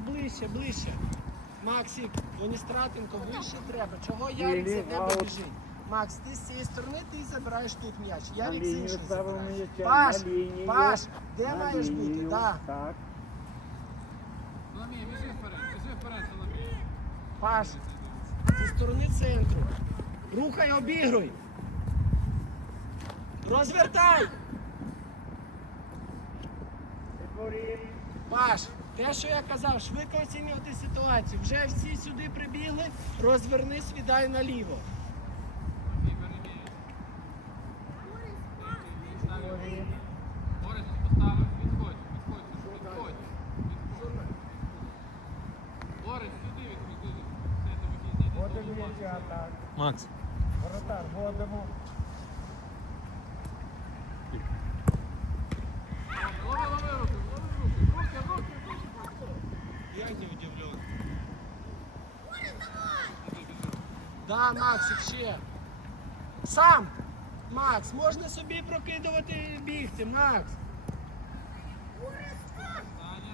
ближче, ближче. Максик, Воністратенко, вище треба. Чого Ярик за тебе біжить? Макс, ти з цієї сторони, ти забираєш тут м'яч. Ярик з іншої забирає. Паш, лінію. Паш, де маєш бути? Да. Так. Соломія, біжи вперед, біжи вперед, Соломія. Паш, зі сторони центру. Рухай, обігруй. Розвертай. Паш, те, що я казав, швидко оцінювати ситуацію. Вже всі сюди прибігли, розвернись, віддай наліво. Софій, бери м'яч. Да, Максик, ще. Сам. Макс, можна собі прокидувати і бігти, Макс.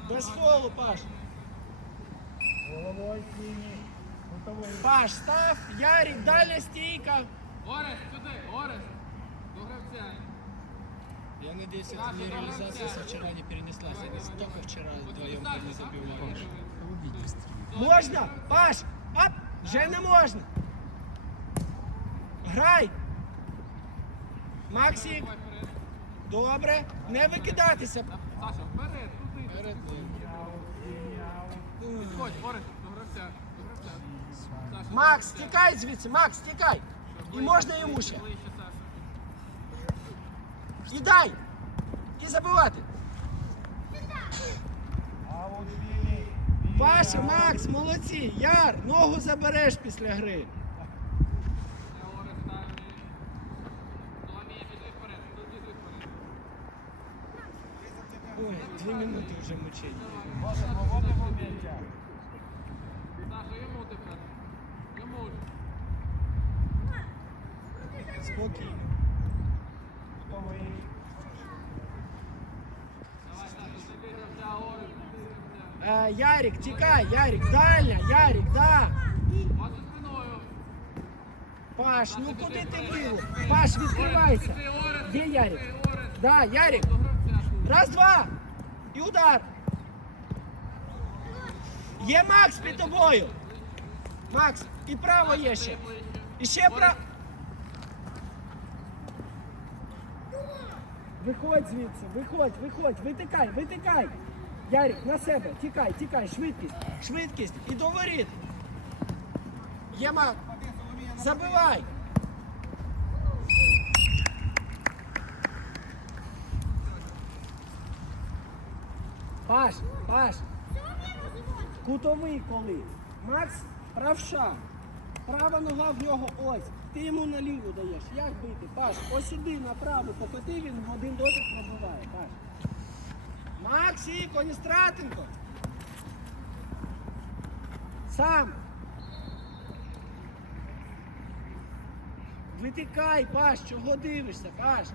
Без фолу, Паш. Головою синій. Готовий. Паш, став, Ярик, далі стійка. Орес, сюди, Орес. До гравця. Я надеюсь, эта эта нереализация нереализация со со вчера не перенеслась. Они столько вчера вдвоем Саша, не сам забивали. підбери. Можна? Паш! Ап! Вже не можна. Грай! Максик, добре. Не викидатися. Саша, вперед, туди. Підходь, Орес, до гравця, Макс, тікай звідси, Макс, тікай. І можна йому ще. І дай. І забивати. Паша, Макс, молодці. Яр, ногу забереш після гри. Це Орес ставить. Соломія, піди вперед, піди вперед. Ой, дві минути вже мучення. Вводимо, вводимо м'яча. Саша, йому тепер. Йому ж. Спокійно. Готовий. Давай, Саша, забій гравця, Орес, забій гравця. Е, Ярик, тікай, Ярик, дальня, Ярик, да. Вас за спиною. Паш, ну куди ти вивів? Паш, відкривайся. Ти, Орес, Є Ярик? ти, Орес. Да, Ярик. До гравця. Раз, два. І удар. Є Макс під тобою. Макс, і право є ще. І ще право. Виходь звідси, виходь, виходь, витикай, витикай. Ярик, на себе, тікай, тікай, швидкість, швидкість і до воріт. Є Макс. Забивай. Паш, Паш, кутовий коли. Макс правша. Права нога в нього ось. Ти йому наліву даєш. Як бити? Паш, ось сюди направо покоти, він в один дотик пробиває. Паш. Максі, Коністратенко. Сам. Витикай, Паш, чого дивишся, Паш?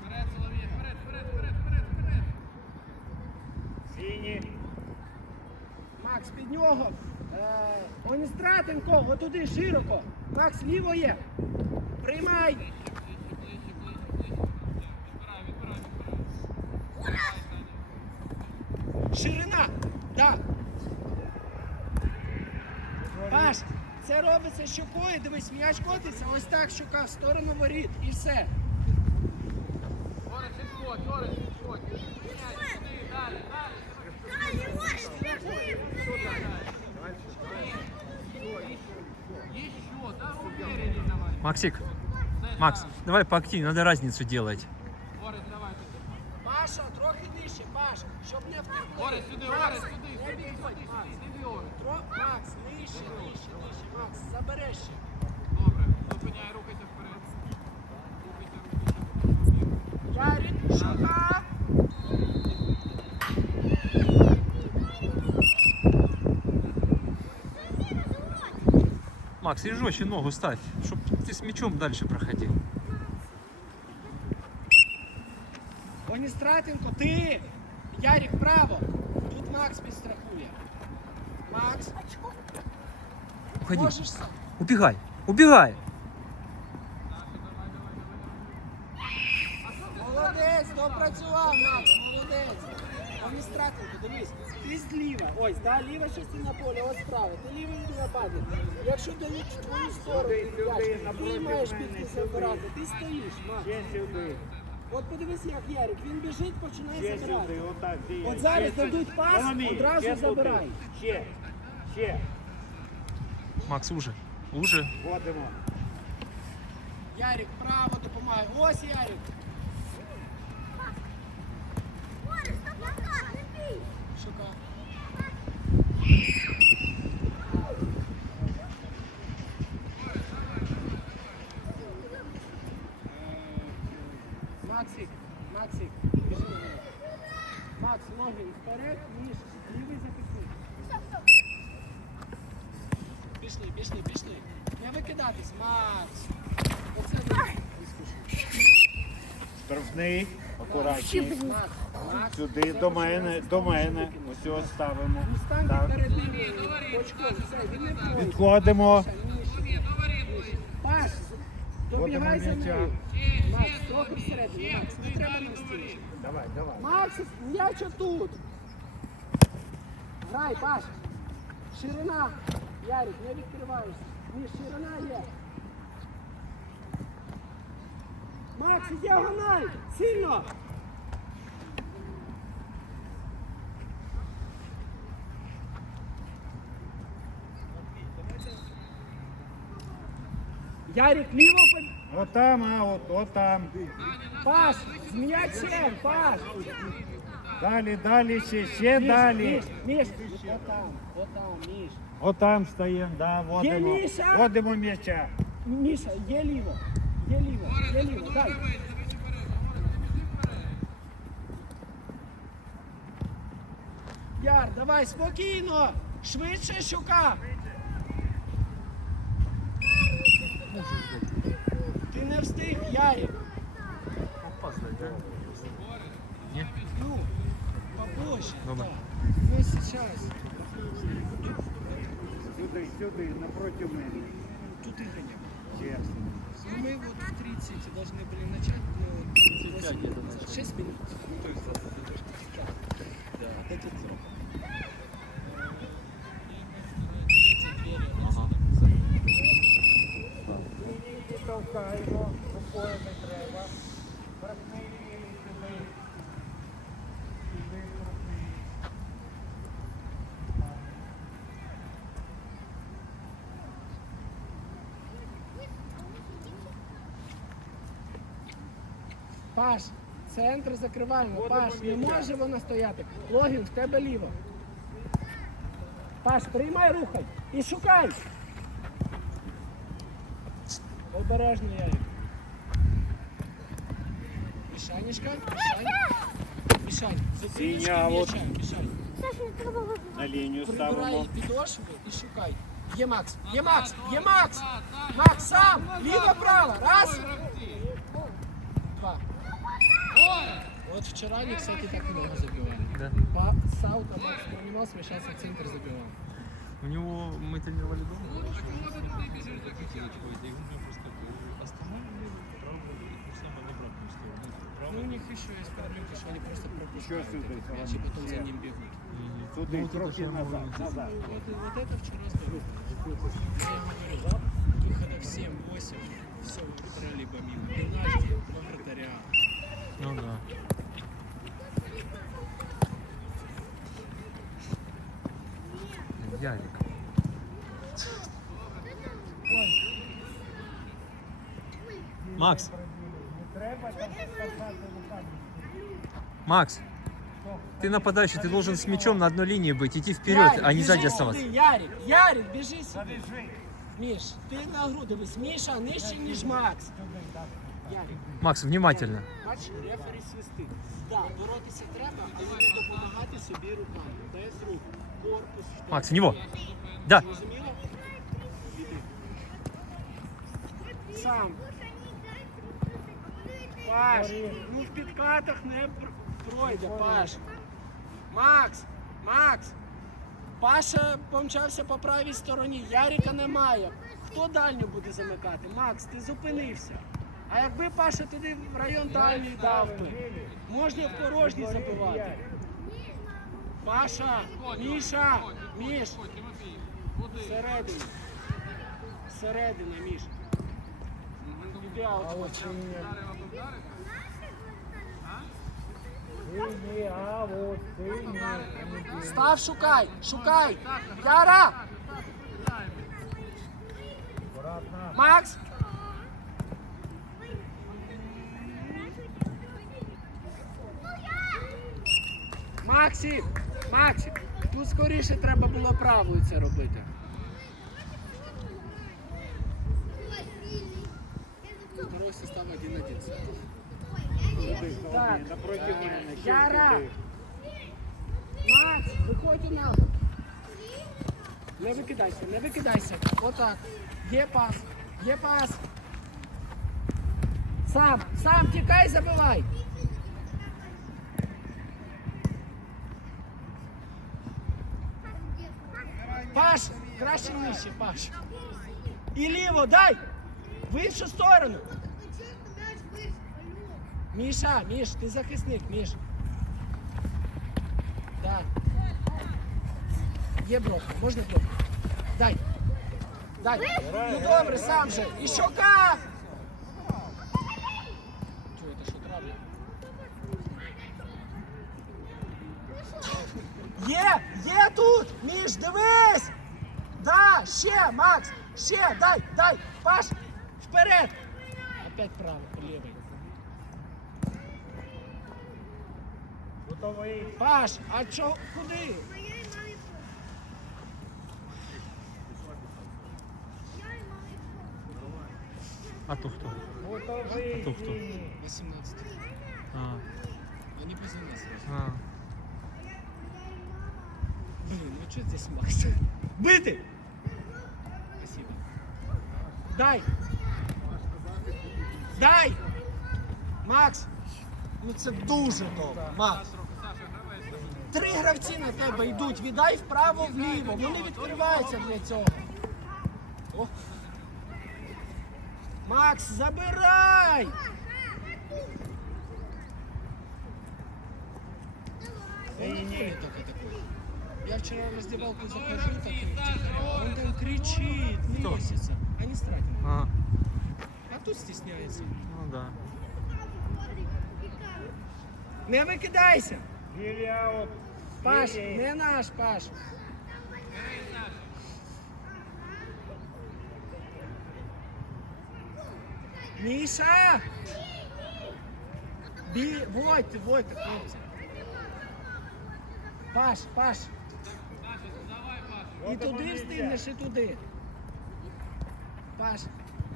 Вперед, Соломія, вперед, вперед, вперед, вперед, вперед. Синій. Під. Е, Оністратенко, отуди широко. Макс, ліво є. Приймай. Ширина. Да. Паш, це робиться щокою. Дивись, м'яч котиться, ось так щука в сторону воріт. І все. Максик, Макс, да. давай поактивнее, надо разницу делать. Паша, трохи нижче, Паш, щоб не втекли. Орес, сюди, Орес, сюди, сюди, сюди, Макс. сюди. Макс, нижче, нижче, нижче. Макс, забереш ще. Добре, зупиняй, рухайся вперед. Рухайся, рухайся. Ярик, шука. Макс, и жестче ногу ставь, чтобы ты с мячом дальше проходил. Оністратенко, ти! Ярик, право! Тут Макс підстрахує. Макс, Уходи. можеш сам? Убегай. Убегай. Молодець, допрацював, Макс, молодець. Оністратенко, дивись, ти зліва. Ось, да, ліва частина поля, ось справа. Ти лівий нападник. Якщо дають в твою сторону, м'яч, ти маєш піти забирати. Ти стоїш, Макс. От подивись, як Ярик, він біжить, починає забирати. От зараз дадуть пас, одразу забирай. Ще. Ще. Макс, уже. Уже. Вводимо. Ярик, право допомагає. Ось Ярик. Шукав. Максик, Максик, біжи. Макс, ноги вперед, ніж, лівий запихни. Пішли, пішли, пішли. Не викидатись, Макс. Оце вискочив. Штрафний. Акуратні. Макс, Макс. Сюди, до мене, до мене. Ось його ставимо. Так. Підходимо. Паш, добігай за. Макс, трохи всередині, Макс, не треба на стіл. Давай, давай. Макс, м'яч тут. Грай, Паш. Ширина. Ярик, не відкриваєшся. Ні, ширина є. Макс, діагональ! Сильно! Ярик, ліво по- Отам, аут, отам. Паш, з м'ячем, Паш! Далі, далі, ще, ще далі. Міш, Міш, отам, отам, Міш. Отам стаємо, да, вводимо. Міша! Вводимо м'яча. Міша, є ліво, є ліво, є ліво, дай. Яр, давай, спокійно, швидше щука. Злетяє. Опа, злетяє. Ні? Ну, побольше. Добре. Ну, ми зараз. Сюди, сюди, напроти мене. Тут Ігоря не Чесно. Ну, ми вот в 30 должны были начать, но 8 минут. 6 минут. Ну, то есть, да. Да. Это срок. Ага. Не, не, не толкай. Треба. Брахни лівий сюди. Сюди крупний. Паш, центр закриваємо. Паш, не може вона стояти. Логін, в тебе ліво. Паш, приймай, рухай. І шукай. Обережно, Ярик. Мішанечка, Мішань. Мішань, зупинись Синя, от. м'яча, Мішань. На лінію ставимо. Прибирай підошву і шукай. Є Макс, є Макс, є Макс! Макс, сам! Ліво-право! Раз! Два. Вот вчера они, кстати, так много забивали. Да. По Саута Макс проминался, сейчас в центр забивал. У него мы тренировали дома. Ну, У них еще есть проблемка, что они просто пропускают этот мяч и потом за ним бегут. Туди, трохи назад, назад. Вот, вот это вчера здорово. Я говорю, выходов 7-8, все троллейба мимо. Пенальти, вратаря. Ну да. Ярик. Макс, Не треба там штовхати руками. Макс, ты нападающий, ты должен с мячом на одной линии быть, идти вперед, Ярик, а не біжи сзади сюди, оставаться. Ярик, Ярик, біжи сюди. Завіжи. Міш, ти на гру дивись. Міша нижче, ніж Макс. Ярик, Макс, внимательно. бач, рефері свистить. Да, боротися треба, але не допомагати собі руками. Без рук. Корпус. штовх. Макс, в него. Да. Зрозуміло? Іди. Сам. Паш, ну в підкатах не пр- пройде, Паш. Макс, Макс. Паша помчався по правій стороні, Яріка немає. Хто дальню буде замикати? Макс, ти зупинився. А якби Паша туди в район дальній дав би, можна в порожній забивати. Паша, Міша, Міш, всередині. Всередина, Міш. Іди аут. А от сині. Треба вдарити? Сині, а от сині. Став, шукай, шукай. Яра! Макс! Максик! Максик! Тут скоріше треба було правою це робити. Второй состав 1-1. Так. Яра! Макс, виходь у нас. Не викидайся, не викидайся. Отак. Є пас. Є пас. Сам, сам тікай, забивай. Паш, краще нижче, Паш. І ліво, дай! В іншу сторону. Міша, Міш, ти захисник, Міш. Да. Є бровка, можна бровку? Дай. Дай. Ну добре, сам же. І щока! Чого це, що травля? Є! Є тут! Міш, дивись! Да, ще, Макс! Ще, дай, дай! Паш! Вперед! Опять право, лівий. Готовий. Паш, а чо, куди? А то кто? Готовий. Хто, хто? 18. А, Они без нас. а. Блин, ну что здесь Макс? Бити! Спасибо. Дай! Дай! Макс! Ну це дуже добре. Макс. Три гравці на тебе йдуть. Віддай вправо вліво. Вони відкриваються для цього. О. Макс, забирай! Так. Я вчера в раздевалку захожу, так он там кричит, носится. Они стратили. А, А тут стесняется. ну да. Не викидайся! Паш, не наш, Паш. Міша! Бі... Водьте, водьте, хлопці. Паш, Паш. І туди встигнеш, і туди. Паш,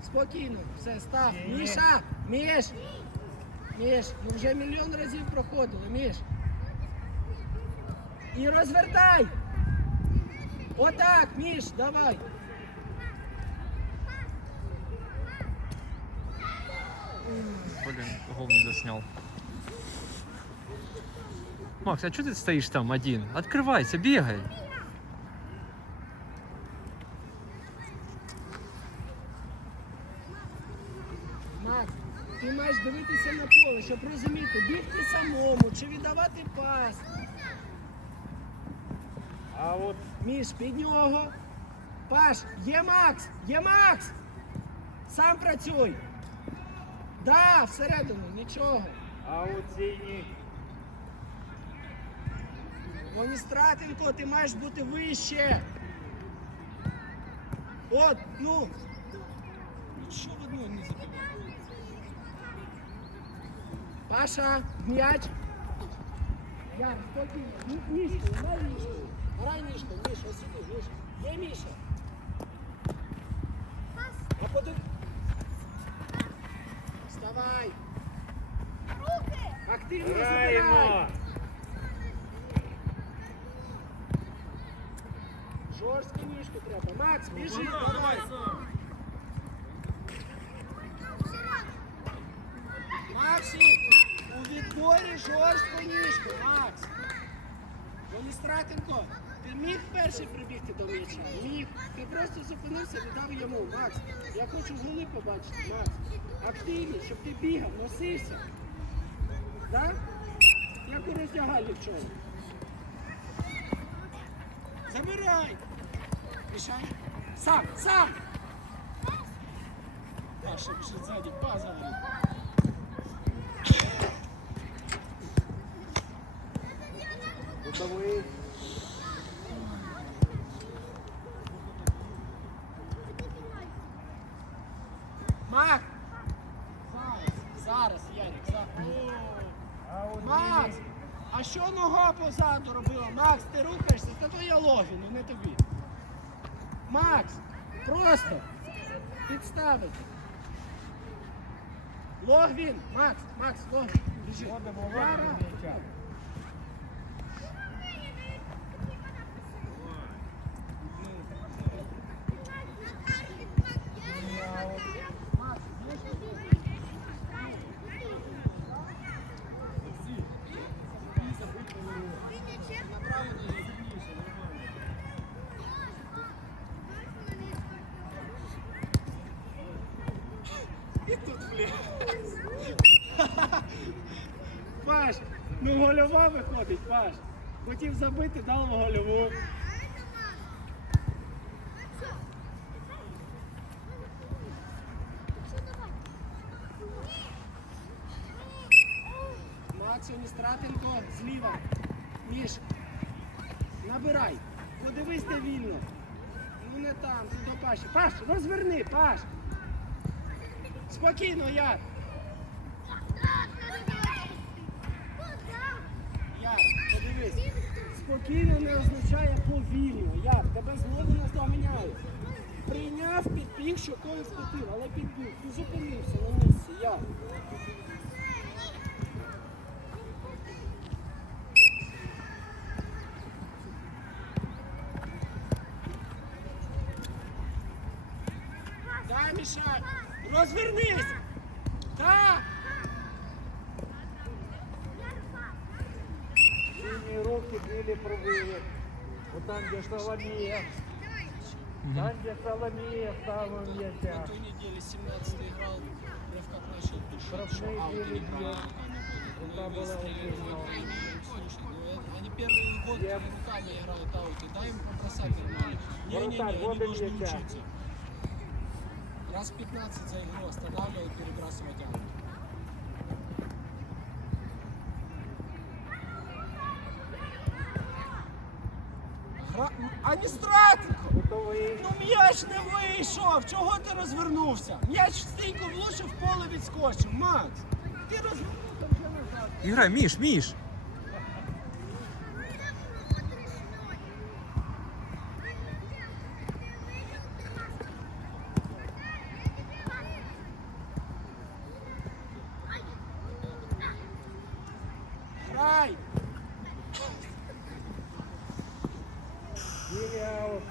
спокійно, все, став. Міша! Міш! Міш, ну вже мільйон разів проходили, Міш. І розвертай! Отак, Міш, давай. Блин, гол не заснял. Макс, а что ты стоишь там один? Открывайся, бегай. Макс, ти маєш дивитися на поле, щоб розуміти, бігти самому чи віддавати пас. А от Міш, під нього. Паш, є Макс! Є Макс! Сам працюй! Да, всередину, нічого. а от сині. Воністратенко, ти маєш бути вище. От, ну. Що в одну не забиває? Паша, м'яч. Яр, спокійно. Ні- Ніжку, грай ніжку. Грай ніжку, Міша, сюди, Міша. Є Міша. А подив... Вставай. Активно забирай. Граємо. Жорстку ніжку треба. Макс, біжи, давай. Макс, у відборі жорстко ніжку, Макс. Волістратенко, ти міг перший прибігти до м'яча? Міг. Ти просто зупинився і дав йому. Макс, я хочу голи побачити, Макс. Активність, щоб ти бігав, носився. Так? Як у роздягальні вчора. Забирай! Мішай. Сам, сам! Паша, біжить ззаді, паза говорить. Мак! Зараз, Ярик, зараз. Макс! А що нога позаду робила? Макс, ти рухаєшся, та то я Логіну, не тобі. Макс! Просто підставити. Логвін! Макс, Макс, Логвін. Біжи. Вводимо Зараз. вводимо м'яча. І тут, блін. Паш, ну гольова виходить, Паш. Хотів забити, дав гольову. Максу Ністратенко зліва. Міш. Набирай. Подивись, де вільно. Ну не там, ти до Паші. Паш, розверни, Паш. Спокійно, я. Я, подивись. Спокійно не означає повільно. Я тебе знову наздоганяють. Прийняв, підбіг, що коли вкотив, але підбіг. Ти зупинився на місці. Я. там, где Соломея. Угу. Там, где Соломея, в самом месте. На той неделе 17 играл, Лев как начал душить, что аут или гранат, она и выстреливает в любом ну они первый год руками играют ауты, дай им попросать. нормально. Не-не-не, они должны учиться. Раз 15 за игру а останавливают, перебрасывать ауты. Не Ну м'яч не вийшов! Чого ти розвернувся? М'яч стійко влучив, поле відскочив. Макс! Ти розвернувся вже назад. Ігра, міш, Миш. Грай! Били аут.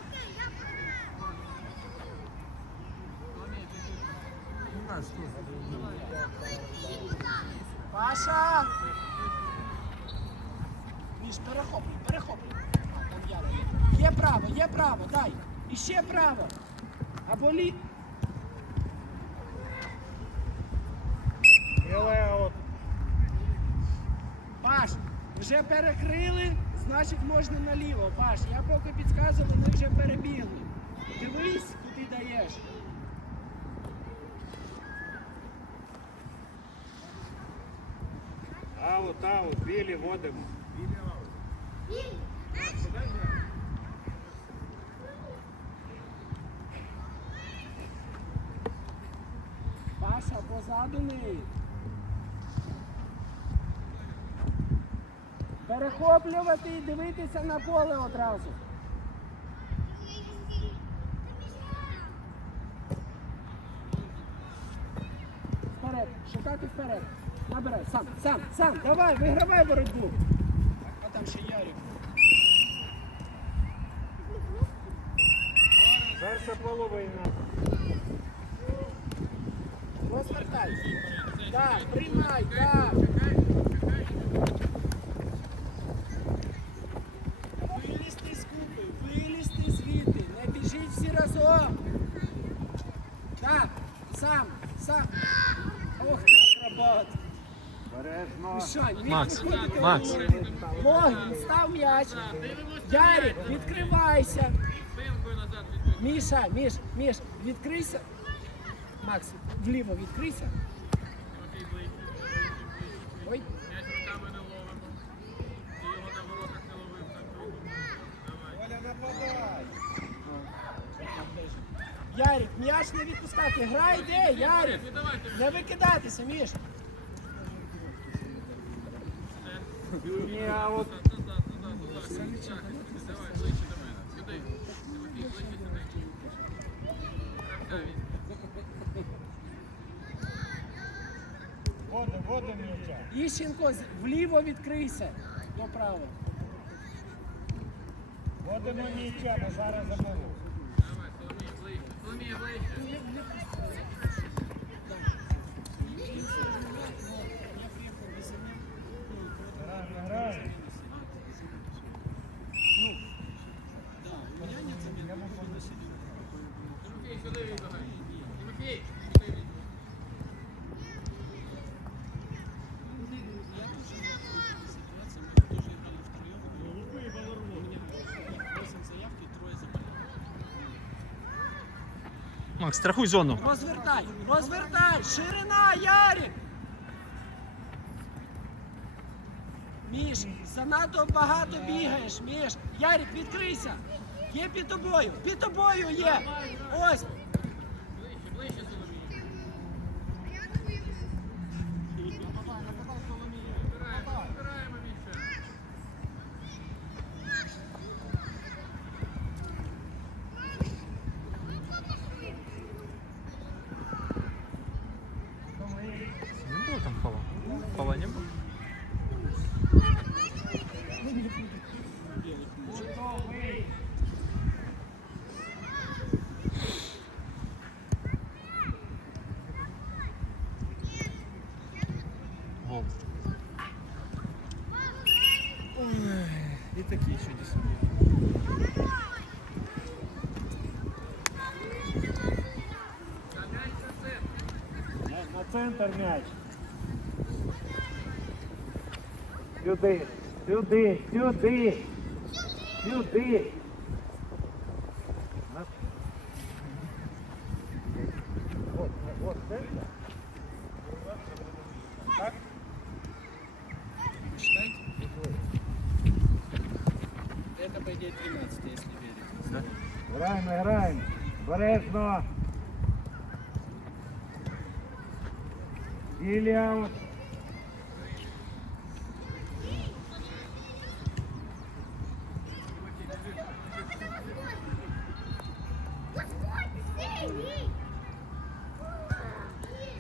Паша! Міш, перехоплюй, перехоплюй. Є. Право, є право, дай. І ще право. Або лі... Белый. Паш, вже перекрили, значить можна наліво. Паш, я поки підказував, вони вже перебігли. Дивись, куди даєш. Аут, аут. Били, вводимо. Паша, позаду неї. Перехоплювати і дивитися на поле одразу. Вперед, шукати вперед. Набирай, сам, сам, сам, давай, вигравай боротьбу. А там ще Ярик. Перша половина. Розвертай. Так, приймай, так. Вилізти з купи, вилізти звідти, не біжіть всі разом. Так, сам, сам. Макс, Макс. Логін, став м'яч. Ярик, відкривайся. Міша, Міш, Міш, відкрийся. Макс, вліво відкрийся. Ой. Ярик, м'яч не відпускати. Грай де, Ярик. Не викидатися, Міш. Юрій, а от Назад, назад, назад. Так, Давай, ближче до мене. Сюди. Тимофій, ближче сюди. Гравця візьми. воду, воду м'яча. Іщенко, вліво відкрийся. Доправо. Воду м'яча, ми зараз заберу. Давай, Соломія, ближче. Соломія, ближче. Макс, страхуй зону. Розвертай, розвертай, ширина, Ярик. Міш, занадто багато бігаєш, Міш. Ярик, відкрийся. Є під тобою, під тобою є. Ось. Центр. М'яч. Сюди, сюди, сюди, сюди. Так? Это, по идее, 13, если верить. Граємо, граємо. Бережно. Білі аут.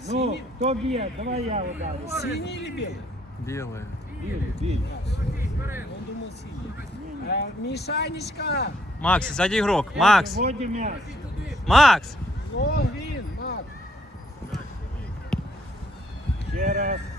Ну, хто б'є? Давай я ударю. Синий или белый? Белая. Білий, білий. Он думал синий. А, Мишанечка, Макс, сзади игрок. Макс! Воді м'яч. Макс! Ще раз.